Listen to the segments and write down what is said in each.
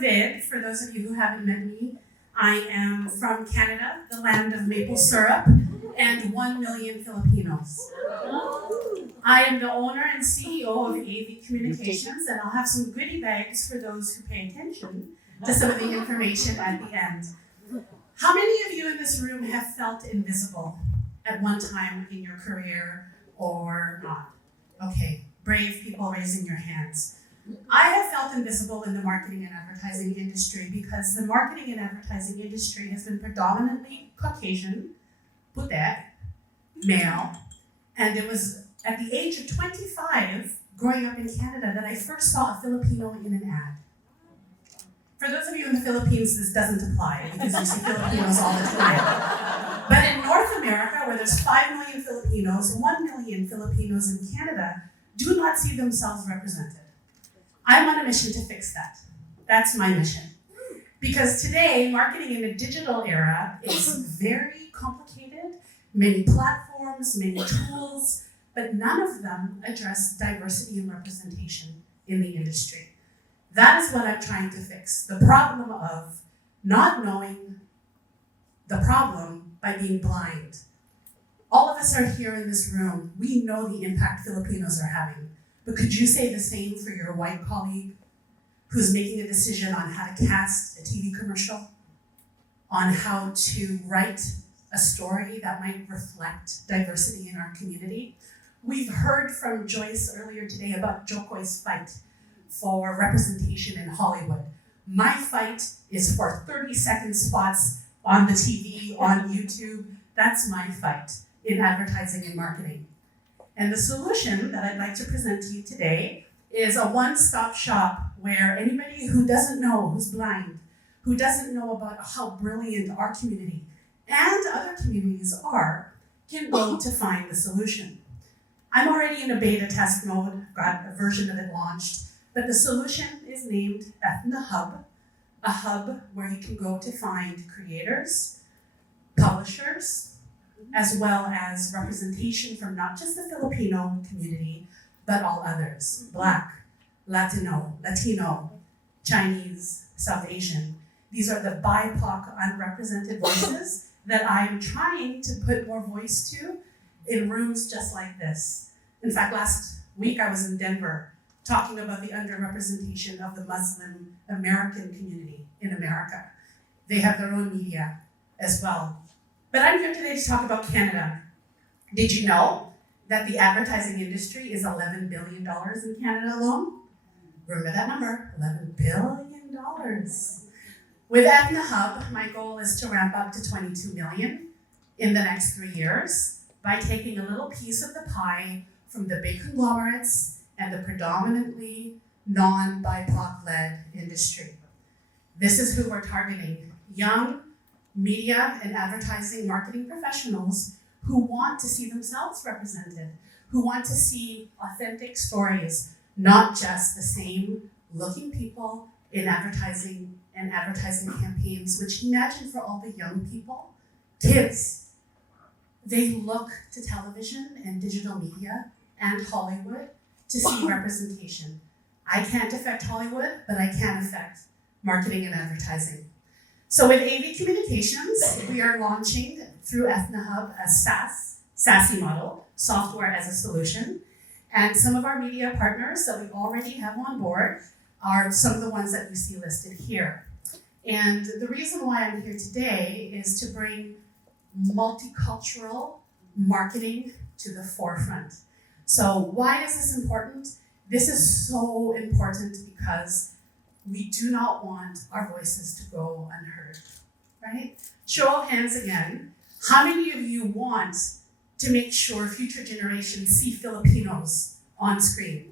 David, for those of you who haven't met me, I am from Canada, the land of maple syrup, and 1 million Filipinos. I am the owner and CEO of AV Communications, and I'll have some goodie bags for those who pay attention to some of the information at the end. How many of you in this room have felt invisible at one time in your career or not? Okay, brave people raising your hands. I have felt invisible in the marketing and advertising industry because the marketing and advertising industry has been predominantly Caucasian, puti, male, and it was at the age of 25, growing up in Canada, that I first saw a Filipino in an ad. For those of you in the Philippines, this doesn't apply because you see Filipinos all the time. But in North America, where there's 5 million Filipinos, 1 million Filipinos in Canada do not see themselves represented. I'm on a mission to fix that. That's my mission. Because today, marketing in a digital era is very complicated, many platforms, many tools, but none of them address diversity and representation in the industry. That is what I'm trying to fix. The problem of not knowing the problem by being blind. All of us are here in this room. We know the impact Filipinos are having. But could you say the same for your white colleague who's making a decision on how to cast a TV commercial, on how to write a story that might reflect diversity in our community? We've heard from Joyce earlier today about Jokoy's fight for representation in Hollywood. My fight is for 30-second spots on the TV, on YouTube. That's my fight in advertising and marketing. And the solution that I'd like to present to you today is a one-stop shop where anybody who doesn't know, who's blind, who doesn't know about how brilliant our community and other communities are, can go to find the solution. I'm already in a beta test mode, got a version of it launched, but the solution is named Ethna Hub, a hub where you can go to find creators, publishers, as well as representation from not just the Filipino community, but all others, Black, Latino, Chinese, South Asian. These are the BIPOC unrepresented voices that I'm trying to put more voice to in rooms just like this. In fact, last week I was in Denver talking about the underrepresentation of the Muslim American community in America. They have their own media as well. But I'm here today to talk about Canada. Did you know that the advertising industry is $11 billion in Canada alone? Remember that number, $11 billion. With Ethna Hub, my goal is to ramp up to 22 million in the next 3 years by taking a little piece of the pie from the big conglomerates and the predominantly non-BIPOC-led industry. This is who we're targeting: young media and advertising marketing professionals who want to see themselves represented, who want to see authentic stories, not just the same looking people in advertising and advertising campaigns, which imagine for all the young people, kids, they look to television and digital media and Hollywood to see representation. I can't affect Hollywood, but I can affect marketing and advertising. So with AV Communications, we are launching through Ethna Hub a SaaS model, software as a solution. And some of our media partners that we already have on board are some of the ones that you see listed here. And the reason why I'm here today is to bring multicultural marketing to the forefront. So why is this important? This is so important because we do not want our voices to go unheard, right? Show of hands again. How many of you want to make sure future generations see Filipinos on screen?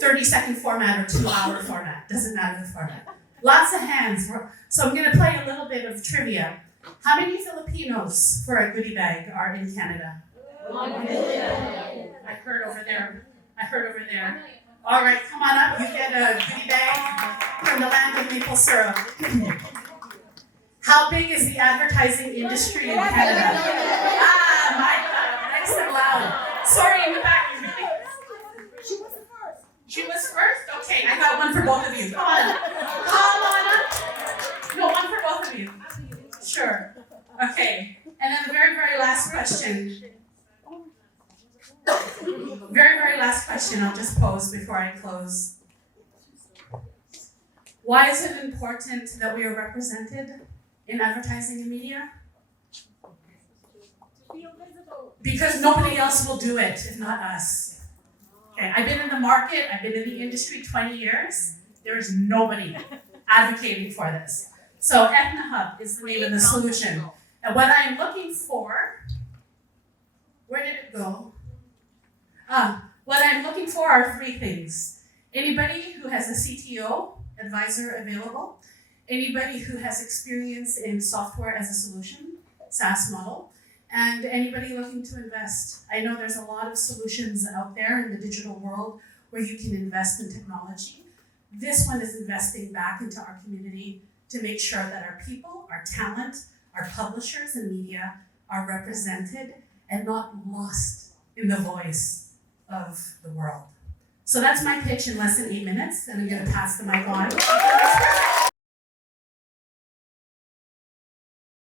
30-second format or 2-hour format, doesn't matter the format. Lots of hands. So I'm gonna play a little bit of trivia. How many Filipinos for a goodie bag are in Canada? 1 million. I heard over there. All right, come on up. You get a goodie bag from the land of maple syrup. How big is the advertising industry in Canada? My God, nice and loud. Sorry, in the back. She was the first. She was first? Okay, I got one for both of you. Come on. Come on Okay, sure. Okay, and then the very, very last question. Very, very last question I'll just pose before I close. Why is it important that we are represented in advertising and media? Because nobody else will do it if not us. Okay, I've been in the market, I've been in the industry 20 years. There is nobody advocating for this. So EthnaHub is the name of the solution. And what I'm looking for, where did it go? What I'm looking for are three things. Anybody who has a CTO advisor available, anybody who has experience in software as a solution, SaaS model, and anybody looking to invest. I know there's a lot of solutions out there in the digital world where you can invest in technology. This one is investing back into our community to make sure that our people, our talent, our publishers and media are represented and not lost in the voice of the world. So that's my pitch in less than 8 minutes, and I'm going to pass the mic on.